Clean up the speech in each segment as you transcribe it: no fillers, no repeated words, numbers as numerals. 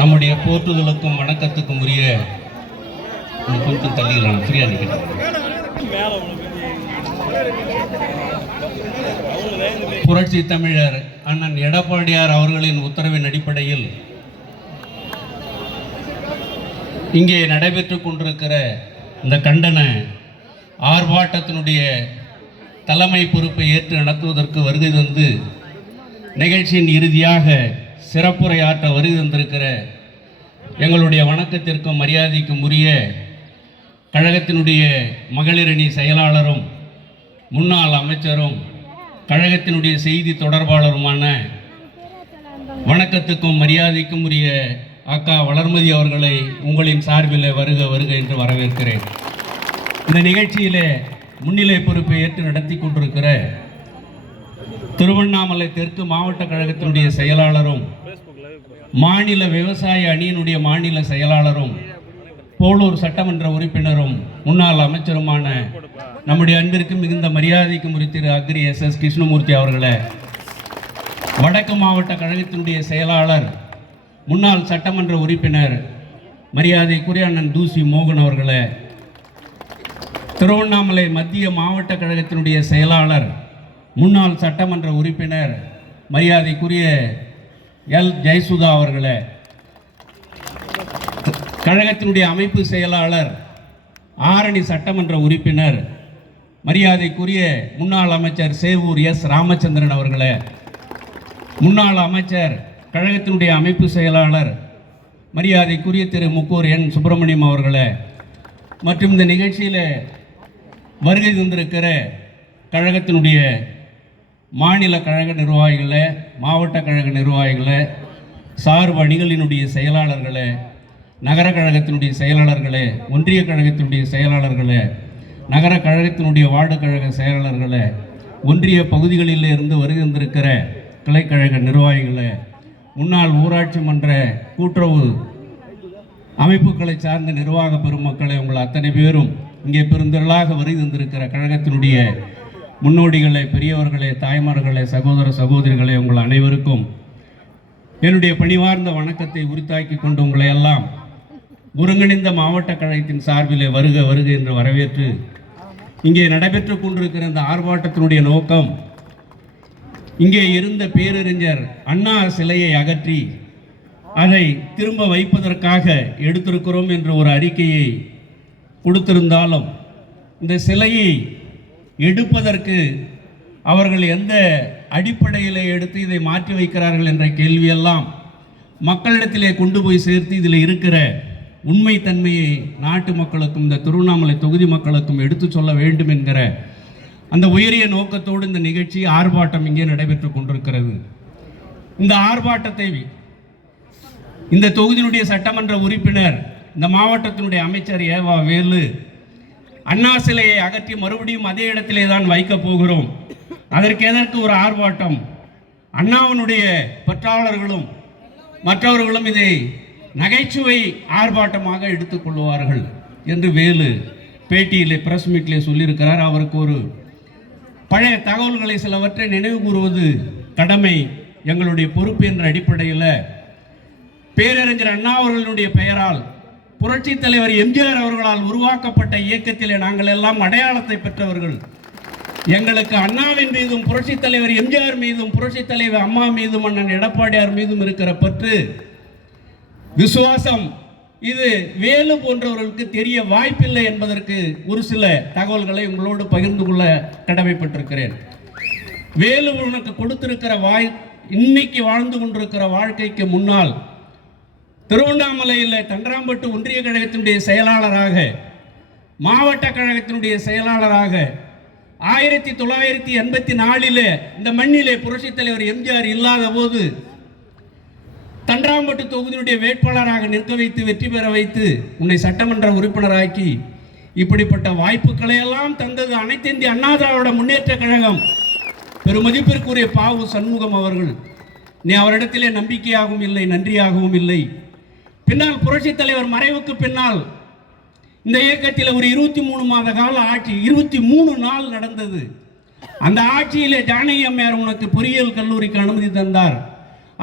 நம்முடைய போற்றுதலுக்கும் வணக்கத்துக்கும் உரிய கொஞ்சம் தள்ளிடலாம், ஃப்ரீயாக நிற்கிறேன். புரட்சி தமிழர் அண்ணன் எடப்பாடியார் அவர்களின் உத்தரவின் அடிப்படையில் இங்கே நடைபெற்று கொண்டிருக்கிற இந்த கண்டன ஆர்ப்பாட்டத்தினுடைய தலைமை பொறுப்பை ஏற்று நடத்துவதற்கு வருகை தந்து நிகழ்ச்சியின் இறுதியாக சிறப்புரையாற்ற வருகை தந்திருக்கிற எங்களுடைய வணக்கத்திற்கும் மரியாதைக்கும் உரிய கழகத்தினுடைய மகளிரணி செயலாளரும் முன்னாள் அமைச்சரும் கழகத்தினுடைய செய்தி தொடர்பாளருமான வணக்கத்துக்கும் மரியாதைக்கும் உரிய அக்கா வளர்மதி அவர்களை உங்களின் சார்பில் வருக வருக என்று வரவேற்கிறேன். இந்த நிகழ்ச்சியிலே முன்னிலை பொறுப்பை ஏற்று நடத்தி கொண்டிருக்கிற திருவண்ணாமலை தெற்கு மாவட்ட கழகத்தினுடைய செயலாளரும் மாநில விவசாய அணியினுடைய மாநில செயலாளரும் போலூர் சட்டமன்ற உறுப்பினரும் முன்னாள் அமைச்சருமான நம்முடைய அன்பிற்கு மிகுந்த மரியாதைக்கு முறை திரு அக்ரி எஸ் கிருஷ்ணமூர்த்தி அவர்களே, வடக்கு மாவட்ட கழகத்தினுடைய செயலாளர் முன்னாள் சட்டமன்ற உறுப்பினர் மரியாதைக்குரிய அண்ணன் தூசி மோகன் அவர்களே, திருவண்ணாமலை மத்திய மாவட்ட கழகத்தினுடைய செயலாளர் முன்னாள் சட்டமன்ற உறுப்பினர் மரியாதைக்குரிய எல் ஜெயசுதா அவர்களே, கழகத்தினுடைய அமைப்பு செயலாளர் ஆரணி சட்டமன்ற உறுப்பினர் மரியாதைக்குரிய முன்னாள் அமைச்சர் சேவூர் எஸ் ராமச்சந்திரன் அவர்களே, முன்னாள் அமைச்சர் கழகத்தினுடைய அமைப்பு செயலாளர் மரியாதைக்குரிய திரு முக்கூர் என் சுப்பிரமணியம் அவர்களே, மற்றும் இந்த நிகழ்ச்சியில் வருகை தந்திருக்கிற கழகத்தினுடைய மாநில கழக நிர்வாகிகளே, மாவட்ட கழக நிர்வாகிகளே, சார்பு அணிகளினுடைய செயலாளர்களே, நகர கழகத்தினுடைய செயலாளர்களே, ஒன்றிய கழகத்தினுடைய செயலாளர்களே, நகர கழகத்தினுடைய வார்டு கழக செயலாளர்களே, ஒன்றிய பகுதிகளில் இருந்து வருகை தந்திருக்கிற கிளைக்கழக நிர்வாகிகளே, முன்னாள் ஊராட்சி மன்ற கூட்டுறவு அமைப்புகளை சார்ந்த நிர்வாக பெருமக்களை, உங்கள் அத்தனை பேரும் இங்கே பெருந்திரளாக வருகை தந்திருக்கிற கழகத்தினுடைய முன்னோடிகளே, பெரியவர்களே, தாய்மார்களே, சகோதர சகோதரிகளே, உங்கள் அனைவருக்கும் என்னுடைய பணிவார்ந்த வணக்கத்தை உரித்தாக்கி கொண்டு உங்களை எல்லாம் ஒருங்கிணைந்த மாவட்ட கழகத்தின் சார்பிலே வருக வருக என்று வரவேற்று இங்கே நடைபெற்று கொண்டிருக்கிற இந்த ஆர்ப்பாட்டத்தினுடைய நோக்கம் இங்கே இருந்த பேரறிஞர் அண்ணா சிலையை அகற்றி அதை திரும்ப வைப்பதற்காக எடுத்திருக்கிறோம் என்ற ஒரு அறிக்கையை கொடுத்திருந்தாலும் இந்த சிலையை எடுப்பதற்கு அவர்கள் எந்த அடிப்படையில் எடுத்து இதை மாற்றி வைக்கிறார்கள் என்ற கேள்வியெல்லாம் மக்களிடத்திலே கொண்டு போய் சேர்த்து இதில் இருக்கிற உண்மைத்தன்மையை நாட்டு மக்களுக்கும் இந்த திருவண்ணாமலை தொகுதி மக்களுக்கும் எடுத்து சொல்ல வேண்டும் என்கிற அந்த உயரிய நோக்கத்தோடு இந்த நிகழ்ச்சி ஆர்ப்பாட்டம் இங்கே நடைபெற்று கொண்டிருக்கிறது. இந்த ஆர்ப்பாட்டத்தை இந்த தொகுதியினுடைய சட்டமன்ற உறுப்பினர், இந்த மாவட்டத்தினுடைய அமைச்சர் ஏவா வேலு அண்ணா சிலையை அகற்றி மறுபடியும் அதே இடத்திலே தான் வைக்கப் போகிறோம், அதற்கு எதற்கு ஒரு ஆர்ப்பாட்டம், அண்ணாவினுடைய பற்றாளர்களும் மற்றவர்களும் இதை நகைச்சுவை ஆர்ப்பாட்டமாக எடுத்துக்கொள்வார்கள் என்று வேலு பேட்டியிலே பிரஸ் மீட்டிலே சொல்லியிருக்கிறார். அவருக்கு ஒரு பழைய தகவல்களை சிலவற்றை நினைவு கூறுவது கடமை, எங்களுடைய பொறுப்பு என்ற அடிப்படையில் பேரறிஞர் அண்ணா அவர்களுடைய பெயரால் புரட்சி தலைவர் எம்ஜிஆர் அவர்களால் உருவாக்கப்பட்ட இயக்கத்திலே நாங்கள் எல்லாம் அடையாளத்தை பெற்றவர்கள். எங்களுக்கு அண்ணாவின் மீதும் புரட்சி தலைவர் எம்ஜிஆர் மீதும் புரட்சி தலைவர் அம்மா மீதும் அண்ணன் எடப்பாடியார் மீதும் இருக்கிற பற்று, விசுவாசம் இது வேலு போன்றவர்களுக்கு தெரிய வாய்ப்பில்லை என்பதற்கு ஒரு சில தகவல்களை உங்களோடு பகிர்ந்து கொள்ள கடமைப்பட்டிருக்கிறேன். வேலு உனக்கு கொடுத்திருக்கிற இன்னைக்கு வாழ்ந்து கொண்டிருக்கிற வாழ்க்கைக்கு முன்னால் திருவண்ணாமலையில் தண்டராம்பட்டு ஒன்றிய கழகத்தினுடைய செயலாளராக, மாவட்ட கழகத்தினுடைய செயலாளராக 1984 இந்த மண்ணிலே புரட்சி தலைவர் எம்ஜிஆர் இல்லாத போது தண்டராம்பட்டு தொகுதியினுடைய வேட்பாளராக நிற்க வைத்து வெற்றி பெற வைத்து உன்னை சட்டமன்ற உறுப்பினராக்கி இப்படிப்பட்ட வாய்ப்புகளை எல்லாம் தந்தது அனைத்து இந்திய அண்ணா திராவிட முன்னேற்ற கழகம். பெருமதிப்பிற்குரிய பாவு சண்முகம் அவர்கள், நீ அவரிடத்திலே நம்பிக்கையாகவும் இல்லை, நன்றியாகவும் இல்லை. பின்னால் புரட்சி தலைவர் மறைவுக்கு பின்னால் இந்த இயக்கத்தில் ஒரு 23 மாத கால ஆட்சி, 23 நாள் நடந்தது. அந்த ஆட்சியிலே ஜானகி அம்மையார் உனக்கு பொறியியல் கல்லூரிக்கு அனுமதி தந்தார்.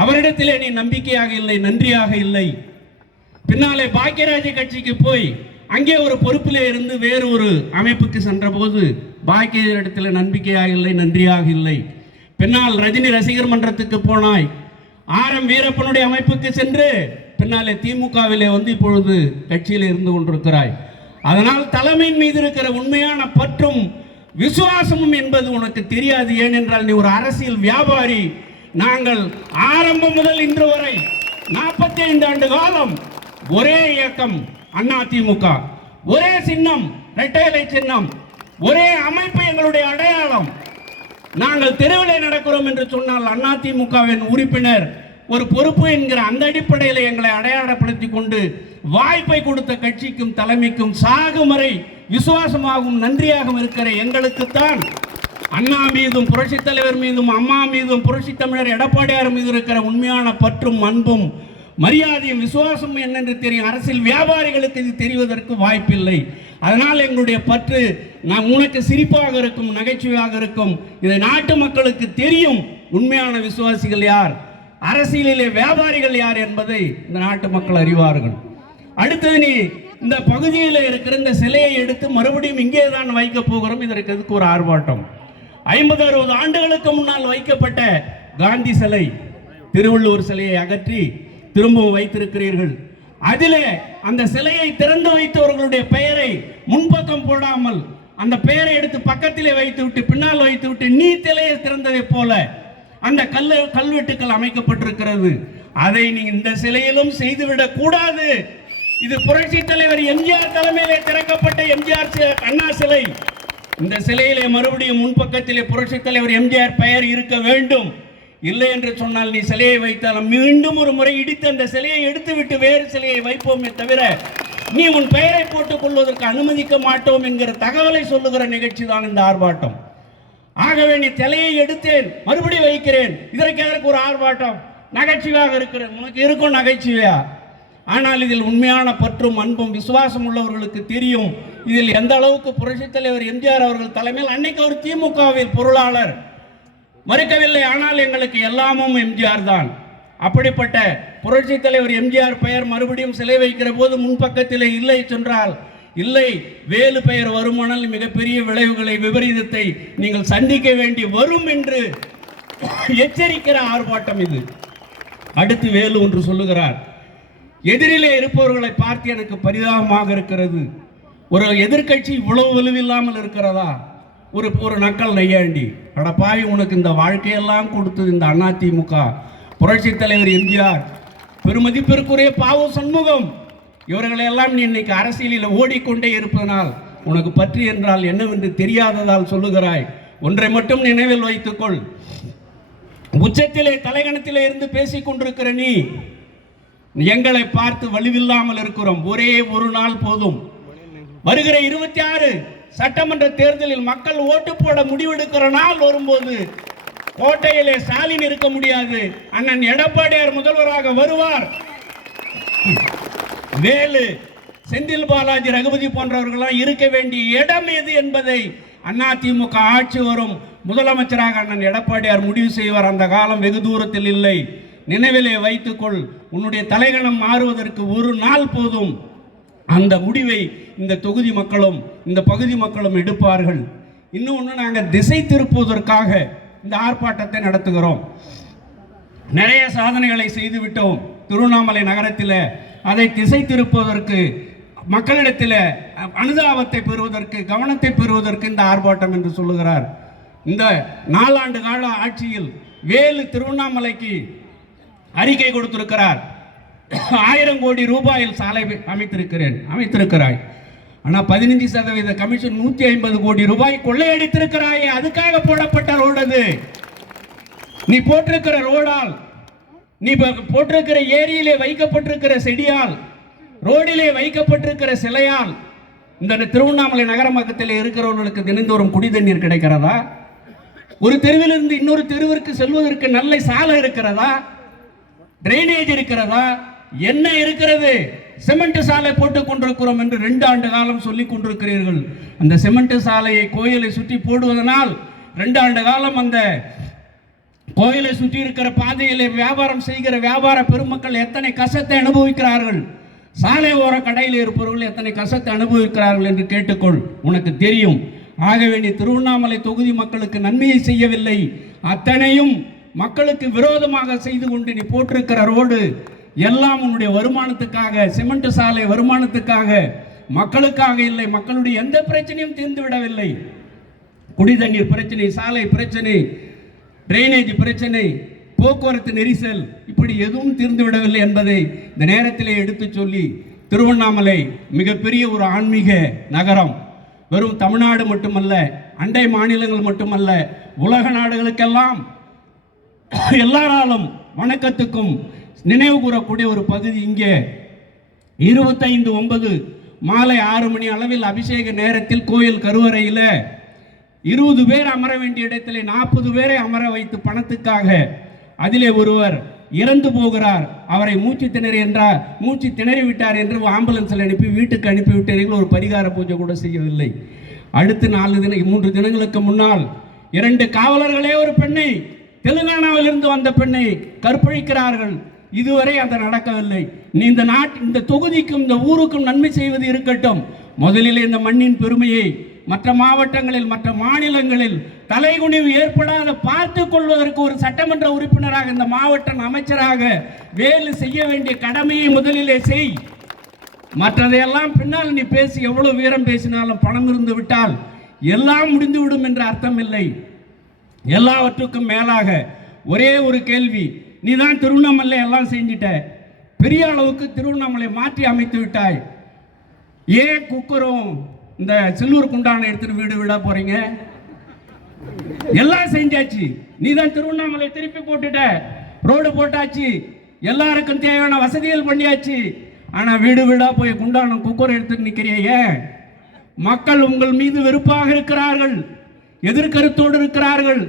அவரிடத்திலே நீ நம்பிக்கையாக இல்லை, நன்றியாக இல்லை. பின்னாலே பாக்கியராஜ் கட்சிக்கு போய் அங்கே ஒரு பொறுப்பிலே இருந்து வேறு ஒரு அமைப்புக்கு சென்ற போது பாக்கிய இடத்துல நம்பிக்கையாக இல்லை, நன்றியாக இல்லை. பின்னால் ரஜினி ரசிகர் மன்றத்துக்கு போனாய். ஆர்.எம். வீரப்பனுடைய அமைப்புக்கு சென்று பின்னாலே திமுகவிலே வந்து இப்பொழுது கட்சியில் இருந்து கொண்டிருக்கிறாய். அதனால் தலைமையின் மீது இருக்கிற உண்மையான பற்றும் விசுவாசமும் என்பது உனக்கு தெரியாது. ஏனென்றால் நீ ஒரு அரசியல் வியாபாரி. நாங்கள் ஆரம்பம் முதல் இன்று வரை 45 ஆண்டு காலம் ஒரே இயக்கம் அதிமுக, ஒரே சின்னம் இரட்டை இலை சின்னம், ஒரே அமைப்பு எங்களுடைய அடையாளம். நாங்கள் தெருவிலே நடக்கிறோம் என்று சொன்னால் அதிமுகவின் உறுப்பினர் ஒரு பொறுப்பு என்கிற அந்த அடிப்படையில் எங்களை அடையாளப்படுத்தி கொண்டு வாய்ப்பை கொடுத்த கட்சிக்கும் தலைமைக்கும் சாகும் வரை விசுவாசமாகவும் நன்றியாகவும் இருக்கிற எங்களுக்குத்தான் அண்ணா மீதும் புரட்சி தலைவர் மீதும் அம்மா மீதும் புரட்சி தமிழர் எடப்பாடியார் மீது இருக்கிற உண்மையான பற்றும் அன்பும் மரியாதையும் விசுவாசம் என்னென்று தெரியும். அரசியல் வியாபாரிகளுக்கு இது தெரிவதற்கு வாய்ப்பில்லை. அதனால் எங்களுடைய பற்று உனக்கு சிரிப்பாக இருக்கும், நகைச்சுவையாக இருக்கும். இதை நாட்டு மக்களுக்கு தெரியும். உண்மையான விசுவாசிகள் யார், அரசியலிலே வியாபாரிகள் யார் என்பதை இந்த நாட்டு மக்கள் அறிவார்கள். அடுத்தது, நீ இந்த பகுதியில் இருக்கிற இந்த சிலையை எடுத்து மறுபடியும் இங்கே தான் வைக்க போகிறோம். இதற்கு எதுக்கு ஒரு ஆர்ப்பாட்டம்? 50-60 ஆண்டுகளுக்கு முன்னால் வைக்கப்பட்ட காந்தி சிலை, திருவள்ளுவர் சிலையை அகற்றி திரும்பவும் வைத்திருக்கிறீர்கள். அதிலே அந்த சிலையை திறந்து வைத்தவர்களுடைய பெயரை முன்பக்கம் போடாமல் அந்த பெயரை எடுத்து பக்கத்திலே வைத்து விட்டு பின்னால் வைத்து விட்டு நீ சிலையை திறந்ததை போல அந்த கல்வெட்டுக்கள் அமைக்கப்பட்டிருக்கிறது. அதை நீ இந்த சிலையிலும் செய்துவிடக் கூடாது. இது புரட்சி தலைவர் எம்ஜிஆர் தலைமையிலே திறக்கப்பட்ட எம்ஜிஆர் அண்ணா சிலை. இந்த சிலையிலே மறுபடியும் முன்பக்கத்திலே புரட்சி தலைவர் எம்ஜிஆர் பெயர் இருக்க வேண்டும். இல்லை என்று சொன்னால் நீ சிலையை வைத்தாலும் மீண்டும் ஒரு முறை இடித்து அந்த சிலையை எடுத்துவிட்டு வேறு சிலையை வைப்போமே தவிர நீ உன் பெயரை போட்டுக் கொள்வதற்கு அனுமதிக்க மாட்டோம் என்கிற தகவலை சொல்லுகிற நிகழ்ச்சி தான் இந்த ஆர்ப்பாட்டம். ஆகவே நீ சிலையை எடுத்தேன் மறுபடியும் வைக்கிறேன், இதற்கு எதற்கு ஒரு ஆர்ப்பாட்டம்? நகைச்சுவையாக இருக்கிறது, உனக்கு இருக்கும் நகைச்சுவையா? ஆனால் இதில் உண்மையான பற்றும் அன்பும் விசுவாசம் உள்ளவர்களுக்கு தெரியும் இதில் எந்த அளவுக்கு புரட்சி தலைவர் எம்ஜிஆர் அவர்கள் தலைமையில் அன்னைக்கு ஒரு திமுகவில் பொருளாளர் மறுக்கவில்லை. ஆனால் எங்களுக்கு எல்லாமும் எம்ஜிஆர் தான். அப்படிப்பட்ட புரட்சி தலைவர் எம்ஜிஆர் பெயர் மறுபடியும் சிலை வைக்கிற போது முன்பக்கத்திலே இல்லை சென்றால் இல்லை, வேலு பெயர் வருமானால் மிகப்பெரிய விளைவுகளை விபரீதத்தை நீங்கள் சந்திக்க வேண்டி வரும் என்று எச்சரிக்கிற ஆர்ப்பாட்டம் இது. அடுத்து வேலு ஒன்று சொல்லுகிறார், எதிரிலே இருப்பவர்களை பார்த்து எனக்கு பரிதாபமாக இருக்கிறது. ஒரு எதிர்கட்சி இவ்வளவு வலுவில்லாமல் இருக்கிறதா? ஒரு நக்கல் நையாண்டி, அடப்பாவி, உனக்கு இந்த வாழ்க்கையெல்லாம் கொடுத்தது இந்த அதிமுக, புரட்சி தலைவர் எம்ஜிஆர், பெருமதிப்பிற்குரிய பாவு சண்முகம், இவர்களையெல்லாம் நீ இன்னைக்கு அரசியலில் ஓடிக்கொண்டே இருப்பதனால் உனக்கு பற்றி என்றால் என்னவென்று தெரியாததால் சொல்லுகிறாய். ஒன்றை மட்டும் நினைவில் வைத்துக்கொள், உச்சத்திலே தலைகணத்திலே இருந்து பேசிக் கொண்டிருக்கிற நீ எங்களை பார்த்து வலுவில்லாமல் இருக்கிறோம். ஒரே ஒரு நாள் போதும். வருகிற 26 சட்டமன்ற தேர்தலில் மக்கள் ஓட்டு போட முடிவெடுக்கிற நாள் வரும்போது கோட்டையிலே ஸ்டாலின் இருக்க முடியாது, அண்ணன் எடப்பாடியார் முதல்வராக வருவார். வேலு, செந்தில் பாலாஜி, ரகுபதி போன்றவர்களாம் இருக்க வேண்டிய இடம் எது என்பதை அதிமுக ஆட்சி வரும் முதலமைச்சராக அண்ணன் எடப்பாடியார் முடிவு செய்வார். அந்த காலம் வெகு தூரத்தில் இல்லை. நினைவிலே வைத்துக்கொள், உன்னுடைய தலைகணம் மாறுவதற்கு ஒரு நாள் போதும். அந்த முடிவை இந்த தொகுதி மக்களும் இந்த பகுதி மக்களும் எடுப்பார்கள். இன்னொன்று, நாங்கள் திசை திருப்புவதற்காக இந்த ஆர்ப்பாட்டத்தை நடத்துகிறோம். நிறைய சாதனைகளை செய்துவிட்டோம் திருவண்ணாமலை நகரத்தில். அதை திசை திருப்புவதற்கு, மக்களிடத்தில் அனுதாபத்தை பெறுவதற்கு, கவனத்தை பெறுவதற்கு இந்த ஆர்ப்பாட்டம் என்று சொல்லுகிறார். இந்த 4 ஆண்டு கால ஆட்சியில் வேலு திருவண்ணாமலைக்கு அறிக்கை கொடுத்திருக்கிறார். 1000 கோடி ரூபாயில் சாலை அமைத்திருக்கிறாய். ஆனால் 15% கமிஷன் 150 கோடி ரூபாய் கொள்ளையடித்திருக்கிறாய். அதுக்காக போடப்பட்ட ரோடு அது. நீ போட்டிருக்கிற ரோடால், நீ போட்டிருக்கிற ஏரியிலே வைக்கப்பட்டிருக்கிற செடியால், ரோடிலே வைக்கப்பட்டிருக்கிற சிலையால் இந்த திருவண்ணாமலை நகர பக்கத்தில் இருக்கிறவர்களுக்கு தினந்தோறும் குடி தண்ணீர் கிடைக்கிறதா? ஒரு தெருவிலிருந்து இன்னொரு தெருவிற்கு செல்வதற்கு நல்ல சாலை இருக்கிறதா? டிரைனேஜ் இருக்கிறதா? என்ன இருக்கிறது? சிமெண்ட் சாலை போட்டுக் கொண்டிருக்கிறோம் என்று 2 ஆண்டு காலம் சொல்லிக் கொண்டிருக்கிறீர்கள். அந்த சிமெண்ட் சாலையை கோயிலை சுற்றி போடுவதனால் 2 ஆண்டு காலம் அந்த கோயிலை சுற்றி இருக்கிற பாதையிலே வியாபாரம் செய்கிற வியாபார பெருமக்கள் எத்தனை கஷ்டத்தை அனுபவிக்கிறார்கள், சாலை ஓர கடையில் இருப்பவர்கள் எத்தனை கஷ்டத்தை அனுபவிக்கிறார்கள் என்று கேட்டுக்கொள், உனக்கு தெரியும். ஆகவே நீ திருவண்ணாமலை தொகுதி மக்களுக்கு நன்மையை செய்யவில்லை, அத்தனையும் மக்களுக்கு விரோதமாக செய்து கொண்டு நீ போட்டிருக்கிற ரோடு எல்லாம் உன்னுடைய வருமானத்துக்காக, சிமெண்ட் சாலை வருமானத்துக்காக, மக்களுக்காக இல்லை. மக்களுடைய எந்த பிரச்சனையும் தீர்ந்து விடவில்லை. குடிதண்ணீர் பிரச்சனை, சாலை பிரச்சனை, டிரைனேஜ் பிரச்சனை, போக்குவரத்து நெரிசல், இப்படி எதுவும் தீர்ந்து விடவில்லை என்பதை இந்த நேரத்திலே எடுத்து சொல்லி, திருவண்ணாமலை மிகப்பெரிய ஒரு ஆன்மீக நகரம். வெறும் தமிழ்நாடு மட்டுமல்ல, அண்டை மாநிலங்கள் மட்டுமல்ல, உலக நாடுகளுக்கெல்லாம் எல்லாராலும் வணக்கத்துக்கும் நினைவு கூறக்கூடிய ஒரு பகுதி. இங்கே 25/9 மாலை 6 மணி அளவில் அபிஷேக நேரத்தில் கோயில் கருவறையில் 20 பேர் அமர வேண்டிய இடத்திலே 40 பேரை அமர வைத்து பணத்துக்காக அதிலே ஒருவர் இறந்து போகிறார். அவரை மூச்சு திணறி விட்டார் என்று ஆம்புலன்ஸில் அனுப்பி வீட்டுக்கு அனுப்பிவிட்டீர்கள். ஒரு பரிகார பூஜை கூட செய்யவில்லை. அடுத்து 3 தினங்களுக்கு முன்னால் 2 காவலர்களே ஒரு பெண்ணை, தெலுங்கானாவிலிருந்து வந்த பெண்ணை கற்பழிக்கிறார்கள். இதுவரை அது நடக்கவில்லை. நீ இந்த தொகுதிக்கும் இந்த ஊருக்கும் நன்மை செய்வது இருக்கட்டும், முதலில் இந்த மண்ணின் பெருமையை மற்ற மாவட்டங்களில், மற்ற மாநிலங்களில் தலைகுனிவு ஏற்படாத பார்த்து கொள்வதற்கு ஒரு சட்டமன்ற உறுப்பினராக, இந்த மாவட்ட அமைச்சராக வேலை செய்ய வேண்டிய கடமையை முதலிலே செய். மற்றதையெல்லாம் பின்னால் நீ பேசி எவ்வளவு வீரம் பேசினாலும் பணம் இருந்து விட்டால் எல்லாம் முடிந்துவிடும் என்ற அர்த்தம் இல்லை. எல்லாவற்றுக்கும் மேலாக ஒரே ஒரு கேள்வி, நீ தான் திருவண்ணாமலை எல்லாம் செஞ்சிட்ட, பெரிய அளவுக்கு திருவண்ணாமலை மாற்றி அமைத்து விட்டாய், ஏன் குக்கரும் இந்த சில்வர் குண்டான எடுத்துட்டு வீடு வீடா போறீங்க? எல்லாம் செஞ்சாச்சு, நீ தான் திருவண்ணாமலை திருப்பி போட்டுட்ட, ரோடு போட்டாச்சு, எல்லாருக்கும் தேவையான வசதிகள் பண்ணியாச்சு. ஆனா வீடு வீடா போய் குண்டானம் குக்கர் எடுத்துட்டு நிக்கிறியே. மக்கள் உங்கள் மீது வெறுப்பாக இருக்கிறார்கள், எதிர்கருத்தோடு இருக்கிறார்கள்.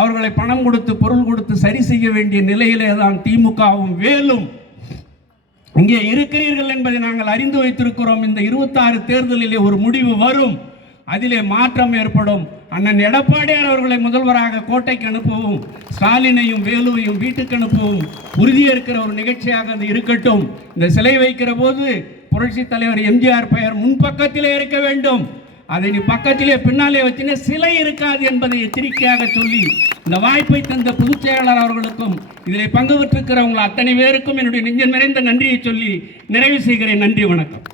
அவர்களை பணம் கொடுத்து பொருள் கொடுத்து சரி செய்ய வேண்டிய நிலையிலே தான் திமுகவும் வேலும் இங்கே இருக்கிறீர்கள் என்பதை நாங்கள் அறிந்து வைத்திருக்கிறோம். இந்த 26 தேர்தலிலே ஒரு முடிவு வரும், அதிலே மாற்றம் ஏற்படும். அண்ணன் எடப்பாடியார் அவர்களை முதல்வராக கோட்டைக்கு அனுப்பவும், ஸ்டாலினையும் வேலுவையும் வீட்டுக்கு அனுப்பவும் உறுதியேற்கிற ஒரு நிகழ்ச்சியாக அது இருக்கட்டும். இந்த சிலை வைக்கிற போது புரட்சி தலைவர் எம்ஜிஆர் பெயர் முன்பக்கத்திலே இருக்க வேண்டும். அதை நீ பக்கத்திலே பின்னாலே வச்சின சிலை இருக்காது என்பதை எச்சரிக்கையாக சொல்லி, இந்த வாய்ப்பை தந்த பொதுச் செயலாளர் அவர்களுக்கும் இதில் பங்கு பெற்றிருக்கிறவங்க அத்தனை பேருக்கும் என்னுடைய நெஞ்சம் நிறைந்த நன்றியை சொல்லி நிறைவு செய்கிறேன். நன்றி, வணக்கம்.